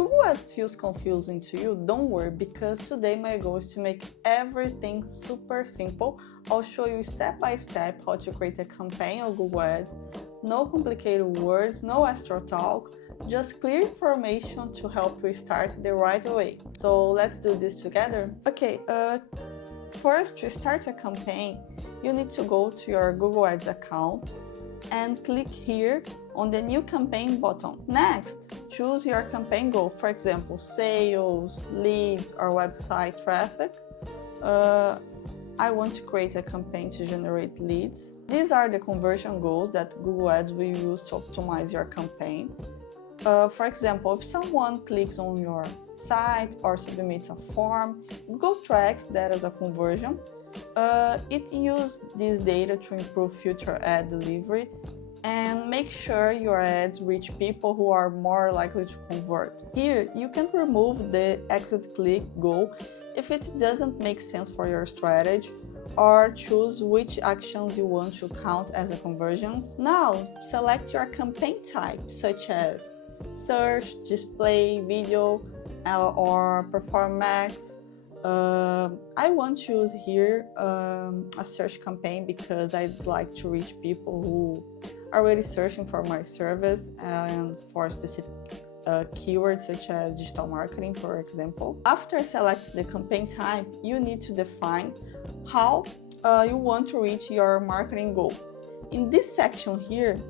Google Ads feels confusing to you, don't worry, because today my goal is to make everything super simple. I'll show you step by step how to create a campaign on Google Ads. No complicated words, no extra talk, just clear information to help you start the right way. So let's do this together. Okay, first, to start a campaign, you need to go to your Google Ads account and click here on the new campaign button. Next, choose your campaign goal, for example, sales, leads, or website traffic. I want to create a campaign to generate leads. These are the conversion goals that Google Ads will use to optimize your campaign. For example, if someone clicks on your site or submits a form, Google tracks that as a conversion. It uses this data to improve future ad delivery and make sure your ads reach people who are more likely to convert. Here, you can remove the exit click goal if it doesn't make sense for your strategy, or choose which actions you want to count as a conversions. Now, select your campaign type, such as search, display, video, or performance. I want to use here a search campaign because I'd like to reach people who are already searching for my service and for specific keywords such as digital marketing, for example. After selecting the campaign type, you need to define how you want to reach your marketing goal. In this section here,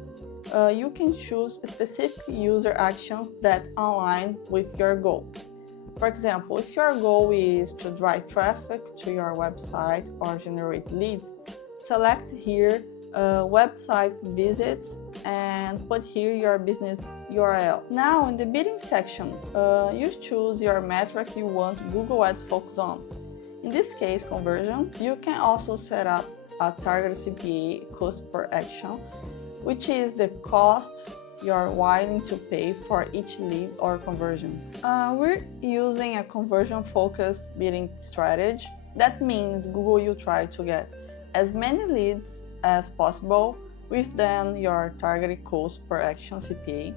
you can choose specific user actions that align with your goal. For example, if your goal is to drive traffic to your website or generate leads, select here website visits and put here your business URL. Now, in the bidding section, you choose your metric you want Google Ads focus on. In this case, conversion. You can also set up a target CPA, cost per action, which is the cost you're willing to pay for each lead or conversion. We're using a conversion-focused bidding strategy. That means Google will try to get as many leads as possible within your targeted cost per action CPA.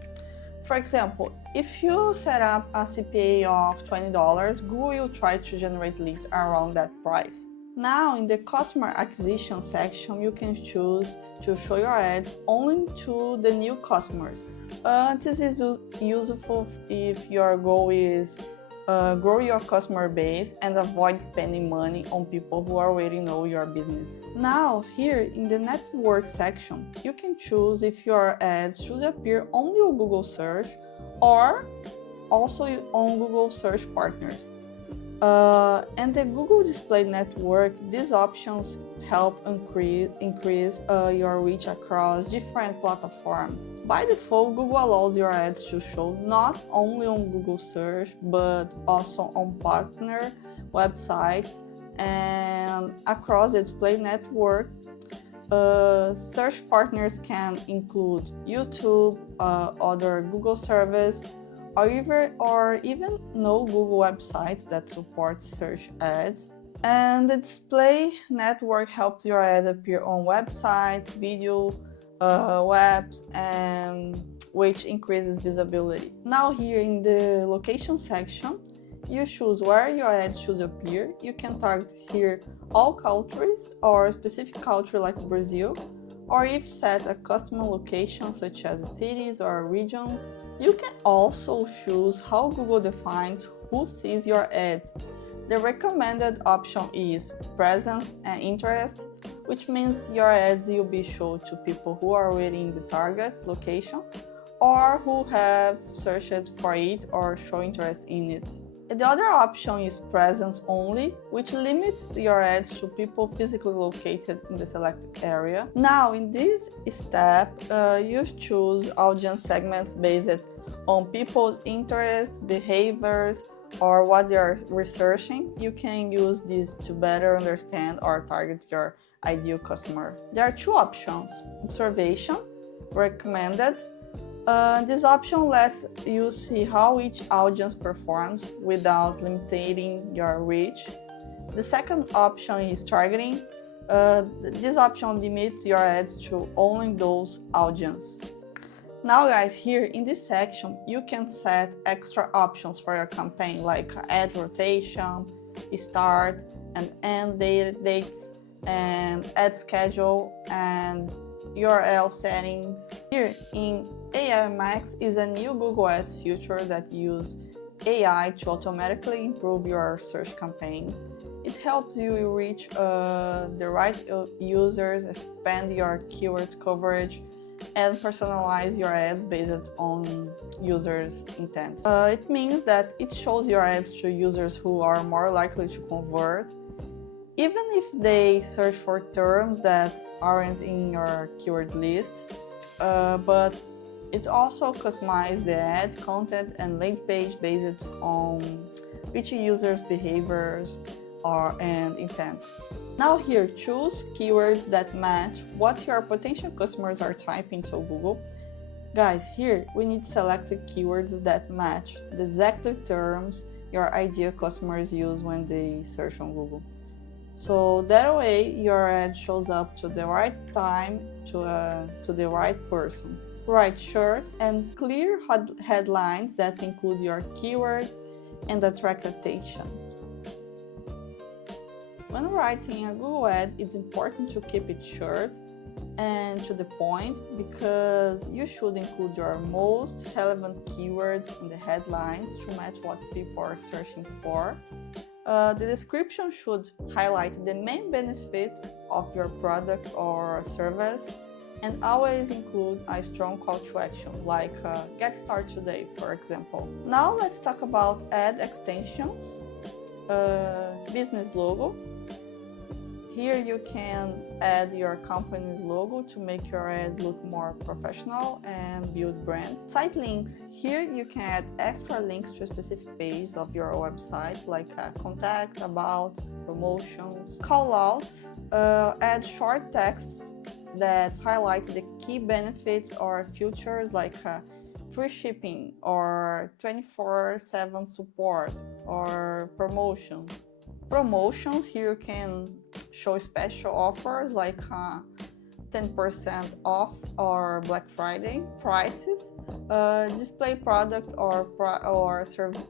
For example, if you set up a CPA of $20, Google will try to generate leads around that price. Now, in the customer acquisition section, you can choose to show your ads only to the new customers. This is useful if your goal is grow your customer base and avoid spending money on people who already know your business. Now, here in the network section, you can choose if your ads should appear only on Google Search or also on Google Search Partners. And the Google Display Network, these options help increase your reach across different platforms. By default, Google allows your ads to show not only on Google Search, but also on partner websites and across the display network. Search partners can include YouTube, other Google service, or even no Google websites that support search ads. And the display network helps your ad appear on websites, video, webs, and which increases visibility. Now here in the location section, you choose where your ads should appear. You can target here all countries or a specific country like Brazil, or if set a customer location such as cities or regions. You can also choose how Google defines who sees your ads. The recommended option is presence and interest, which means your ads will be shown to people who are already in the target location or who have searched for it or show interest in it. The other option is presence only, which limits your ads to people physically located in the selected area. Now, in this step, you choose audience segments based on people's interests, behaviors, or what they are researching. You can use this to better understand or target your ideal customer. There are two options: observation, recommended. This option lets you see how each audience performs without limiting your reach. The second option is targeting. This option limits your ads to only those audiences. Now guys, here in this section, you can set extra options for your campaign like ad rotation, start and end dates, and ad schedule and URL settings. Here in AI Max is a new Google Ads feature that uses AI to automatically improve your search campaigns. It helps you reach the right users, expand your keywords coverage, and personalize your ads based on users' intent. It means that it shows your ads to users who are more likely to convert, even if they search for terms that aren't in your keyword list. But it also customizes the ad content and link page based on which users' behaviors and intent. Now here, choose keywords that match what your potential customers are typing to Google. Guys, here we need to select the keywords that match the exact terms your ideal customers use when they search on Google. So that way your ad shows up to the right time to the right person. Write short and clear headlines that include your keywords and attract attention. When writing a Google ad, it's important to keep it short and to the point because you should include your most relevant keywords in the headlines to match what people are searching for. The description should highlight the main benefit of your product or service and always include a strong call to action, like get started today, for example. Now let's talk about ad extensions. Business logo. Here you can add your company's logo to make your ad look more professional and build brand. Site links. Here you can add extra links to specific pages of your website like contact, about, promotions. Callouts. Add short texts that highlight the key benefits or features like free shipping or 24/7 support or promotion. Promotions, here you can show special offers like 10% off or Black Friday. Prices, display product or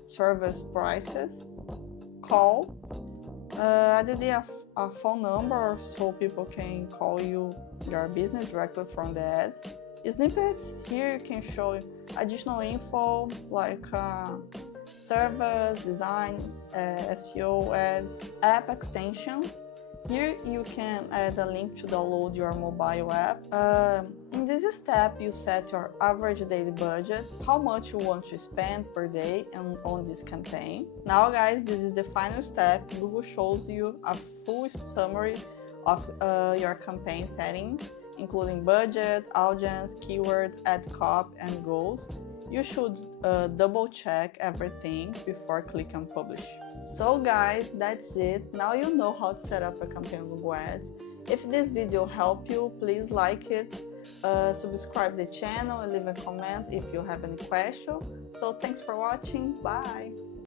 service prices. Call, add a phone number so people can call your business directly from the ads. Snippets, here you can show additional info like service, design, SEO ads. App extensions, here you can add a link to download your mobile app. In this step, you set your average daily budget, how much you want to spend per day on this campaign. Now guys, this is the final step. Google shows you a full summary of your campaign settings, including budget, audience, keywords, ad copy, and goals. You should double check everything before clicking publish. So guys, that's it. Now you know how to set up a campaign on Google Ads. If this video helped you, please like it, subscribe the channel and leave a comment if you have any question. So thanks for watching. Bye.